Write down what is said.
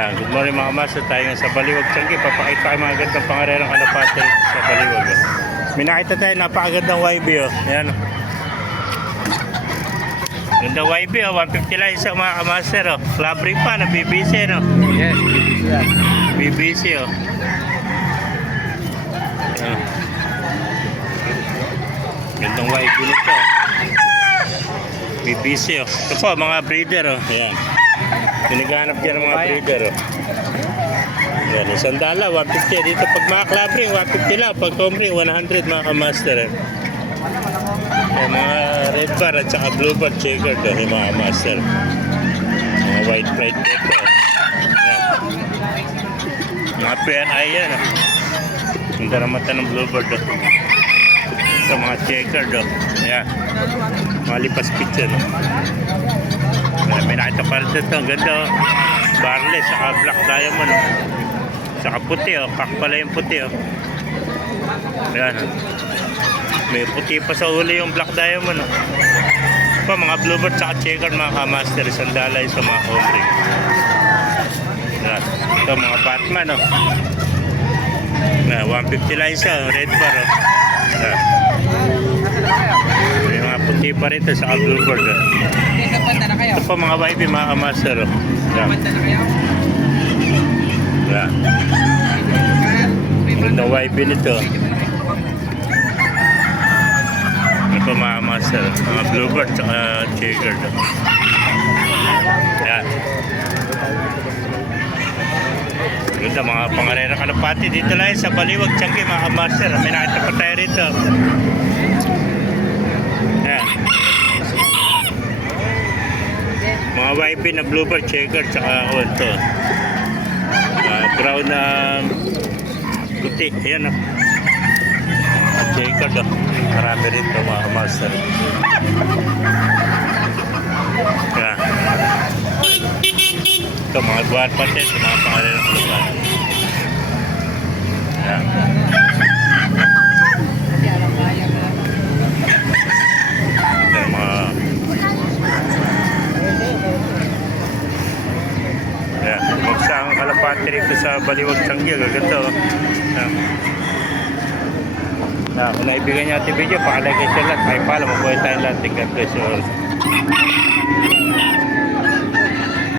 Yan, good morning mga master. Tayo nga sa Baliwag Tiangge. Papakita kayo mga gandang pangarerang kalapate sa Baliwag. May nakita tayo, napakagandang YB. Yan. Gandang YB, 150 lang isa mga kamaster. Club ring pa, na BBC. No? Yes, BBC yan. BBC. Gandang YB nito. BBC. Ito po, mga breeder. Ayan. Pinaganap dyan ng mga breeder. Yan, $100, 150. Dito pag mga club ring, 150 lang. Pag home ring, 100 mga kamaster. Yung mga red bar at saka blue bar checkered. Yung mga kamaster. Mga white pride dito. Yan. Mga PNI yan. Ganda na mata ng blue bar. Ito mga checkered. Yan. Mga lipas picture. May nakita pa rin ito. Ang ganda. Barley, saka black diamond. Saka puti. Kak pala yung puti. Ayan. May puti pa sa uli yung black diamond. Ito, mga bluebird, saka checkered mga kamaster. $100 sa mga home ring. Ayan. Ito, mga Batman. Ayan, 150 lang isa. Red bar. Ayan. May mga puti pa rin ito sa bluebird. Ito po mga YB, mga kamaster. Yan. Ganda YB nito. Ito po mga kamaster. Mga bluebird at checkered. Yan. Ganda mga pangarera kalapati. Dito lang sa Baliwag Tiangge mga kamaster. May nakita pa tayo rito. Yan. Mga YB na bluebird checker tsaka ito brown na puti. Ayan checker marami rin ito mga master. Ayan. Ito mga guard patet, mga pangalan ng lugar. Ayan. Ito mga magsang kalapati rito sa Baliwag Tiangge. Gaganda. Kung naibigay niya ating video, pakalagay siya lahat. May pala, mabuhay tayong lahat. God bless you all.